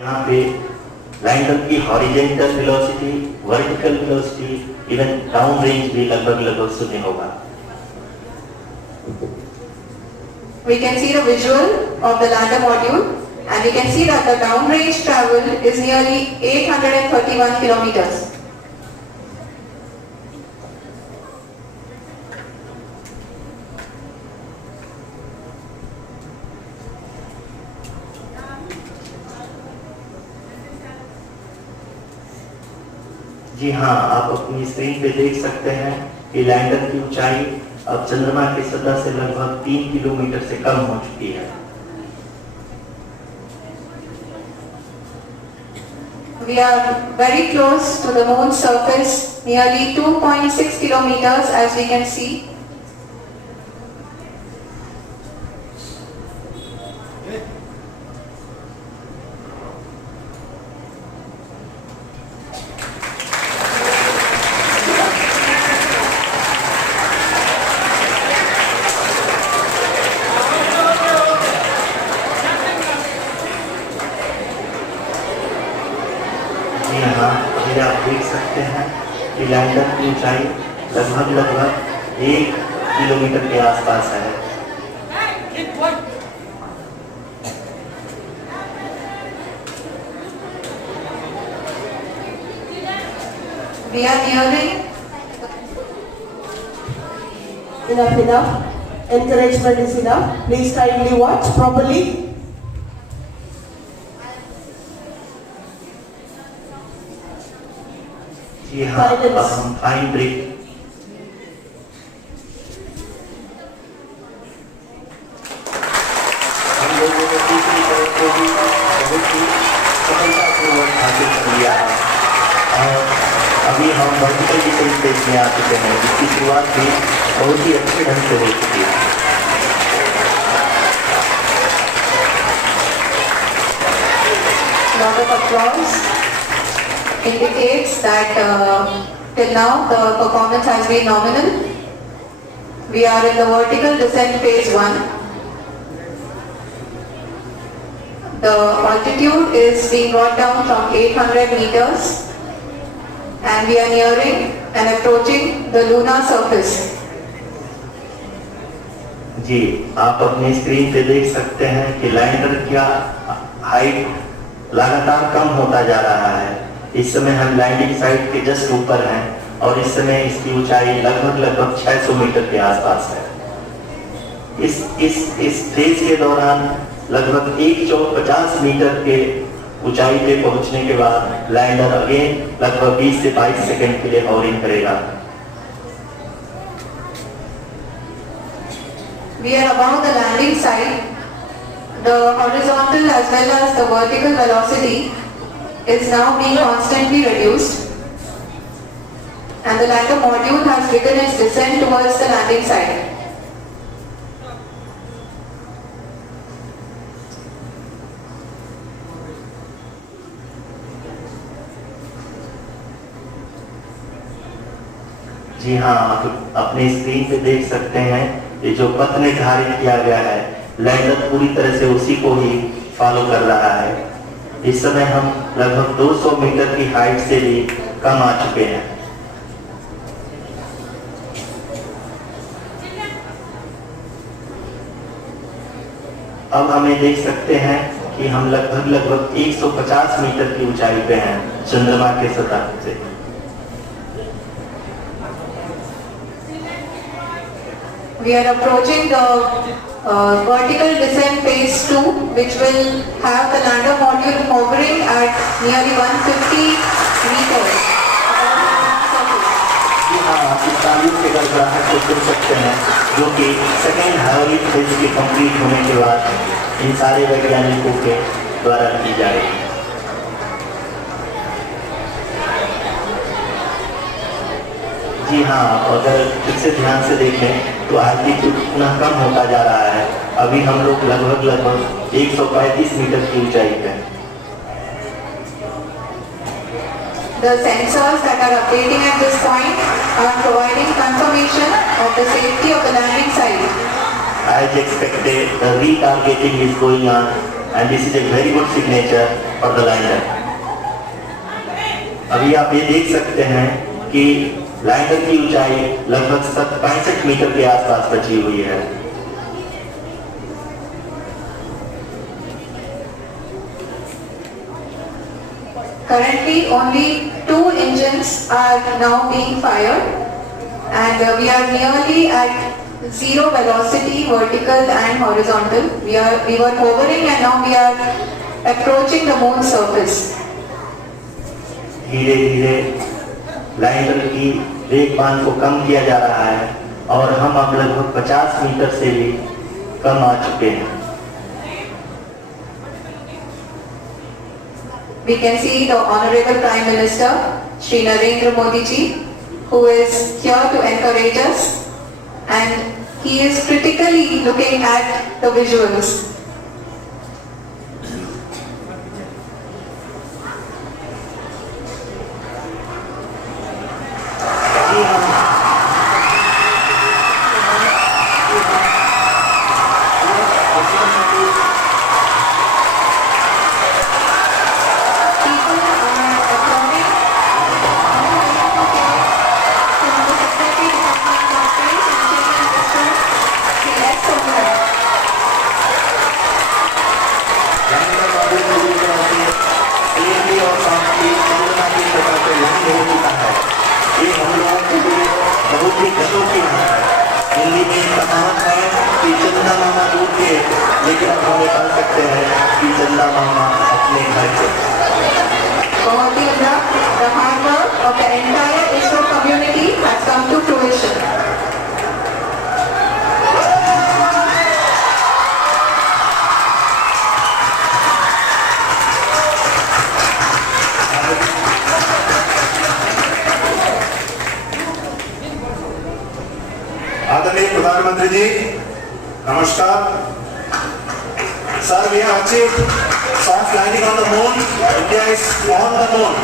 यहाँ पे लैंडर की horizontal velocity, vertical velocity, even down range भी लगभग शून्य होगा। We can see the visual of the lander module and we can see that the downrange travel is nearly 831 kilometers. जी हाँ, आप अपनी स्क्रीन पे देख सकते हैं कि लैंडर की ऊंचाई अब चंद्रमा की सतह से लगभग 3 किलोमीटर से कम हो चुकी है। We are very close to the moon's surface, nearly 2.6 kilometers as we can see. यहाँ अभी आप देख सकते हैं कि लैंडर की ऊंचाई लगभग 1 किलोमीटर के आसपास है। We are nearing. Enough. Encouragement is enough. Please kindly watch properly. जी हाँ, अब हम फाइन ब्रेक हम लोगों ने दूसरी तरफ को भी बहुत ही सफलतापूर्वक हासिल कर लिया है और अभी हम वर्टिकल डिसेंट स्टेज में आ चुके हैं, जिसकी शुरुआत भी बहुत ही अच्छे ढंग से हो चुकी है। Lot of applause indicates that till now the performance has been nominal. We are in the vertical descent phase 1. The altitude is being brought down from 800 meters and we are nearing and approaching the lunar surface. जी, आप अपनी screen पे देख सकते हैं कि lander का height लगातार कम होता जा रहा है। इस समय हम लैंडिंग साइट के जस्ट ऊपर हैं और इस समय इसकी ऊंचाई लगभग 600 मीटर के आसपास है। इस फेज के दौरान लगभग 150 मीटर के ऊंचाई पे पहुंचने के बाद लैंडर अगेन लगभग 20 से 22 सेकंड के लिए हॉवरिंग करेगा। We are above the landing site. The horizontal as well as the vertical velocity is now being constantly reduced and the lander module has begun its descent towards the landing site. जी हाँ, आप अपने screen पे देख सकते हैं ये जो पथ निर्धारित किया गया है, लैंडर पूरी तरह से उसी को ही फॉलो कर रहा है। इस समय हम लगभग 200 मीटर की हाइट से भी कम आ चुके हैं। अब हमें देख सकते हैं कि हम लगभग 150 मीटर की ऊंचाई पे हैं चंद्रमा के सतह से। We are approaching the vertical descent phase 2 which will have the lander module hovering at nearly 150 meters. आप इस तालीम के गड़गड़ाहट को सुन सकते हैं जो कि सेकेंड हाइब्रिड फेज के कंप्लीट होने के बाद इन सारे वैज्ञानिकों के द्वारा की जाएगी। जी हाँ, अगर फिर से ध्यान से देखें तो एल्टीट्यूड पुनः कम होता जा रहा है। अभी हम लोग लगभग 135 मीटर की ऊंचाई पे हैं। The sensors that are updating at this point are providing confirmation of the safety of the landing site. As expected, the retargeting is going on and this is a very good signature for the lander. अभी आप ये देख सकते हैं कि lander की ऊंचाई लगभग 65 मीटर के आसपास बची हुई है। Currently, only 2 engines are now being fired, and we are nearly at zero velocity, vertical and horizontal. We were hovering, and now we are approaching the moon surface. धीरे धीरे लैंडर की वेगमान को कम किया जा रहा है और हम अब लगभग 50 मीटर से भी कम आ चुके हैं। We can see the Honorable Prime Minister, Shri Narendra Modi ji, who is here to encourage us, and he is critically looking at the visuals. Hindi में कहावत है कि चंदा मामा दूर के, लेकिन अब हम बता सकते हैं कि चंदा मामा अपने घर के। बहुत ही अच्छा, the hard work of the entire ISRO community has come to fruition. आदरणीय प्रधानमंत्री जी, नमस्कार। Sir, we have achieved soft landing on the moon. India is on the moon.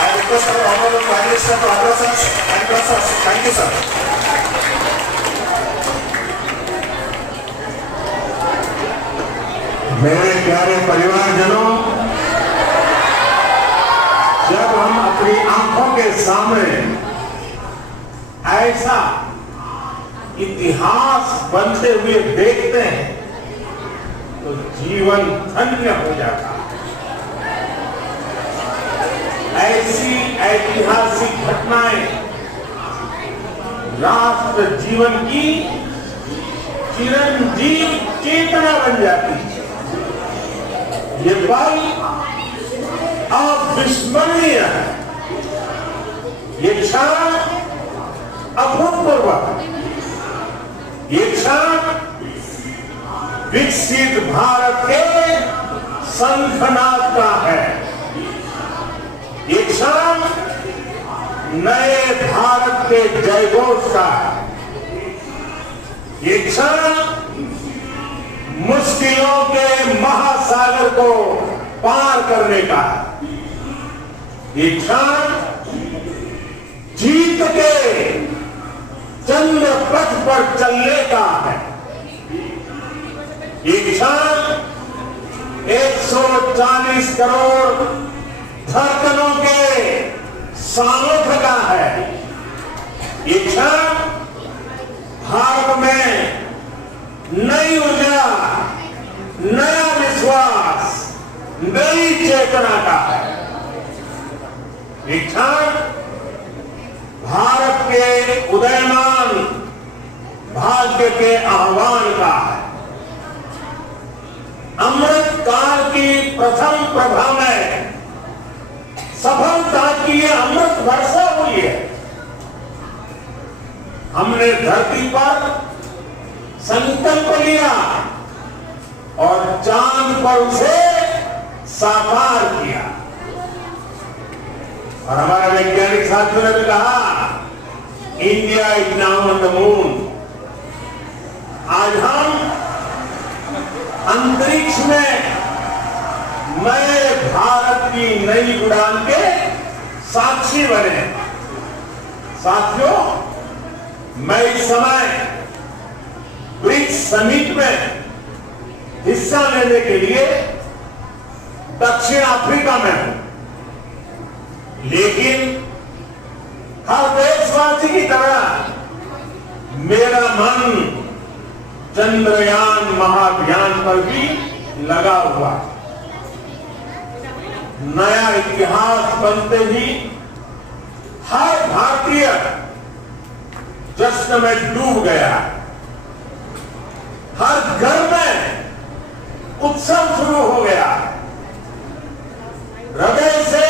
I request our honorable Prime Minister to address us and bless us. Thank you, sir. मेरे प्यारे परिवारजनों, जब हम अपनी आंखों के सामने ऐसा इतिहास बनते हुए देखते हैं तो जीवन धन्य हो जाता है। ऐसी ऐतिहासिक घटनाएं राष्ट्र जीवन की चिरंजीव चेतना बन जाती है। ये पल अविस्मरणीय है, ये क्षण अभूतपूर्व है, ये क्षण विकसित भारत के शंखनाद का है, ये क्षण नए भारत के जयघोष का है, ये क्षण मुश्किलों के महासागर को पार करने का है, ये क्षण जीत के चंद्र पथ पर चलने का है, ये क्षण 140 करोड़ धड़कनों के सामर्थ्य का है, ये क्षण भारत में नई ऊर्जा, नया विश्वास, नई चेतना का है। ये क्षण भारत के उदयमान भाग्य के आह्वान का है। अमृत काल की प्रथम प्रभा में सफलता की ये अमृत वर्षा हुई है। हमने धरती पर संकल्प लिया और चांद पर उसे साकार किया, और हमारे वैज्ञानिक साथियों ने भी कहा India is now on the moon. आज हम अंतरिक्ष में नए भारत की नई उड़ान के साक्षी बने। साथियों, मैं इस समय ब्रिक्स समिट में हिस्सा लेने के लिए दक्षिण अफ्रीका में हूं, लेकिन हर देशवासी की तरह मेरा मन चंद्रयान महाअभियान पर भी लगा हुआ है। नया इतिहास बनते ही हर भारतीय जश्न में डूब गया। हर घर में उत्सव शुरू हो गया। हृदय से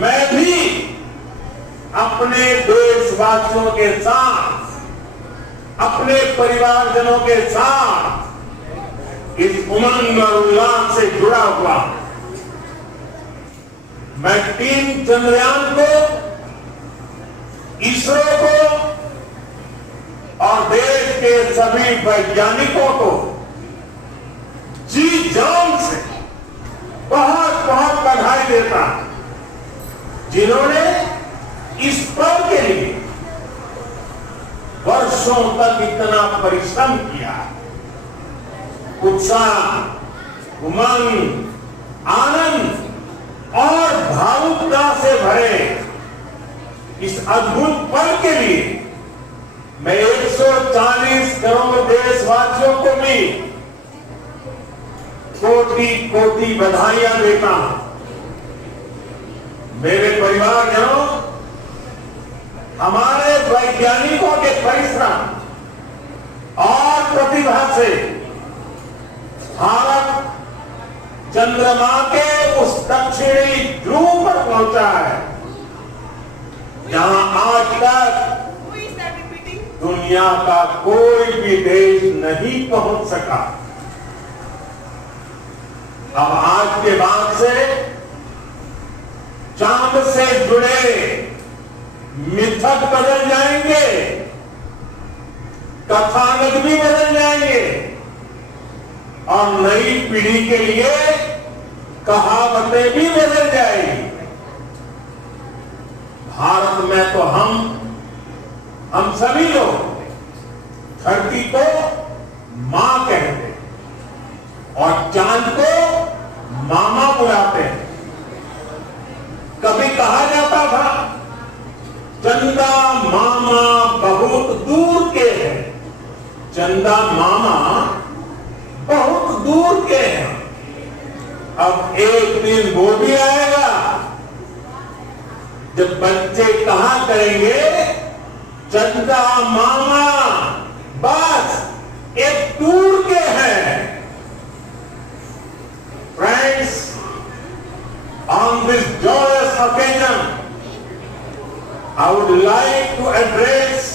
मैं भी अपने देशवासियों के साथ, अपने परिवारजनों के साथ इस उमंग और उल्लास से जुड़ा हुआ। मैं टीम चंद्रयान को, इसरो को और देश के सभी वैज्ञानिकों को जी जान से बहुत बहुत बधाई देता हूं, जिन्होंने इस पल के लिए वर्षों तक इतना परिश्रम किया। उत्साह, उमंग, आनंद और भावुकता से भरे इस अद्भुत पल के लिए मैं 140 करोड़ देशवासियों को भी कोटि कोटि बधाइयां देता हूं। मेरे परिवारजनों, हमारे वैज्ञानिकों के परिश्रम और प्रतिभा से भारत चंद्रमा के उस दक्षिणी ध्रुव पर पहुंचा है, जहां आज तक दुनिया का कोई भी देश नहीं पहुंच सका। अब आज के बाद से चांद से जुड़े मिथक बदल जाएंगे, कथानक भी बदल जाएंगे और नई पीढ़ी के लिए कहावतें भी बदल जाएंगी। भारत में तो हम सभी लोग धरती को मां कहते हैं और चांद को मामा बुलाते हैं। कभी कहा जाता था चंदा मामा बहुत दूर के हैं, चंदा मामा बहुत दूर के हैं। अब एक दिन वो भी आएगा जब बच्चे कहा करेंगे चंदा मामा बस एक दूर के हैं। Friends, on this joyous occasion, I would like to address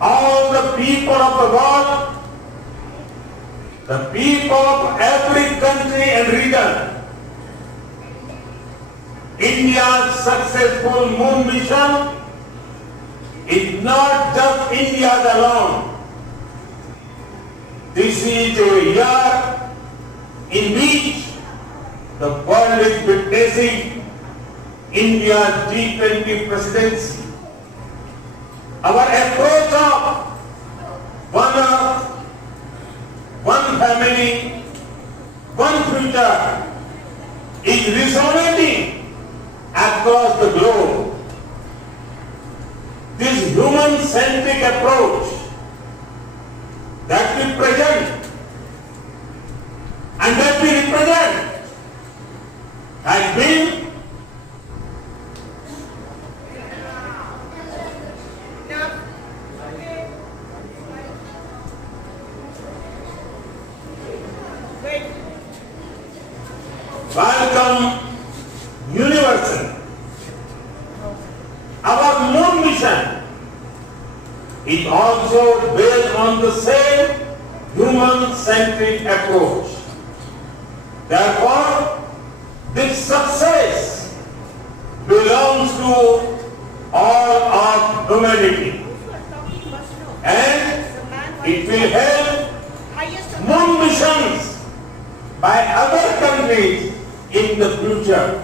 all the people of the world, the people of every country and region. India's successful moon mission is not just India's alone. This is a year in which the world is witnessing India's G20 presidency. Our approach of one earth, one family, one future is resonating across the globe. This human-centric approach that we present and that we represent has been welcome universal. Our moon mission is also based on the same human-centric approach. Therefore, this success belongs to all of humanity, and it will help moon missions by other countries in the future.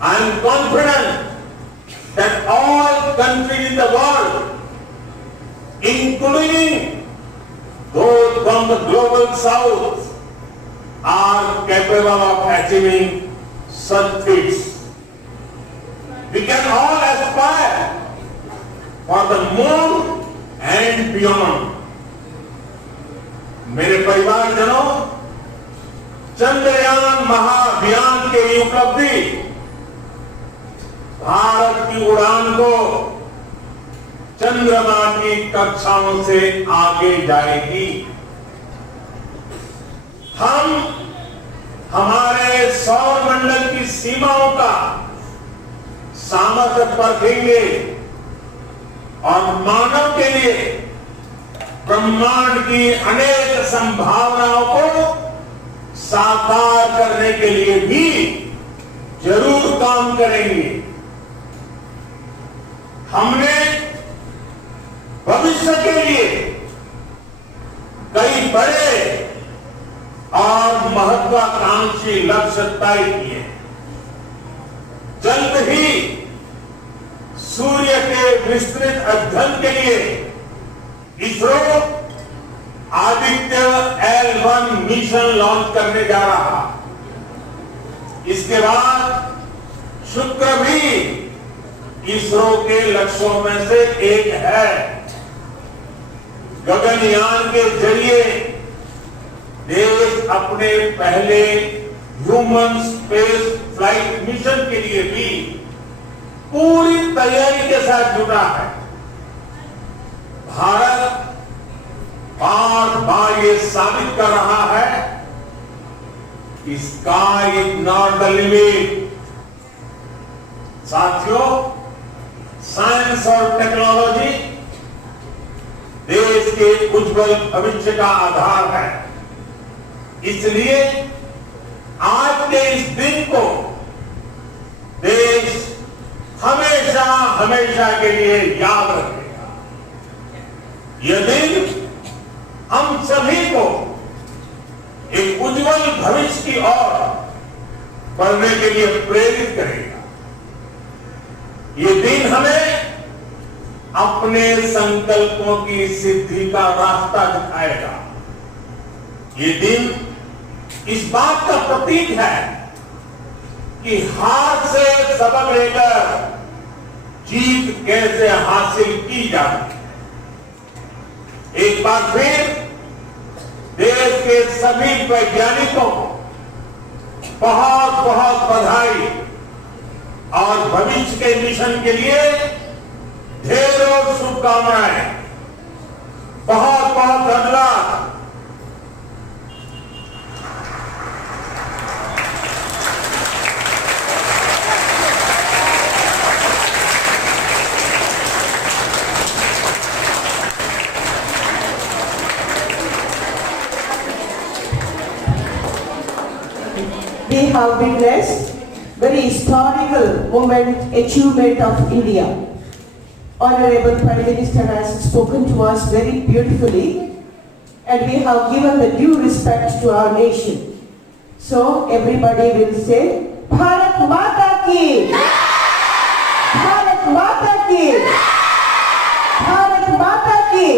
I am confident that all countries in the world, including those from the global south, are capable of achieving such feats. We can all aspire for the moon and beyond. मेरे परिवारजनों, चंद्रयान महाअभियान के ये उपलब्धि भारत की उड़ान को चंद्रमा की कक्षाओं से आगे जाएगी। हम हमारे सौर मंडल की सीमाओं का सामर्थ्य परखेंगे और मानव के लिए ब्रह्मांड की अनेक संभावनाओं को साकार करने के लिए भी जरूर काम करेंगे। हमने भविष्य के लिए कई बड़े और महत्वाकांक्षी लक्ष्य तय किए। जल्द ही सूर्य के विस्तृत अध्ययन के लिए ISRO Aditya L1 mission launch करने जा रहा। इसके बाद शुक्र भी इसरो के लक्ष्यों में से एक है। गगनयान के जरिए देश अपने पहले ह्यूमन स्पेस फ्लाइट मिशन के लिए भी पूरी तैयारी के साथ जुटा है। भारत बार बार ये साबित कर रहा है कि sky is not the limit. साथियों, साइंस और टेक्नोलॉजी देश के उज्जवल भविष्य का आधार है। इसलिए आज के इस दिन को देश हमेशा हमेशा के लिए याद रखेगा। यह दिन हम सभी को एक उज्जवल भविष्य की ओर बढ़ने के लिए प्रेरित करेगा। ये दिन हमें अपने संकल्पों की सिद्धि का रास्ता दिखाएगा। ये दिन इस बात का प्रतीक है कि हार से सबक लेकर जीत कैसे हासिल की जाती है। एक बार फिर देश के सभी वैज्ञानिकों को बहुत बहुत बधाई और भविष्य के मिशन के लिए ढेरों शुभकामनाएं। बहुत बहुत धन्यवाद। We have witnessed very historical moment, achievement of India. Honorable Prime Minister has spoken to us very beautifully, and we have given the due respect to our nation. So everybody will say, Bharat Mata Ki! Bharat Mata Ki! Bharat Mata Ki!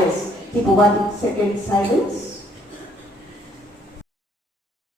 Yes, keep 1 second silence.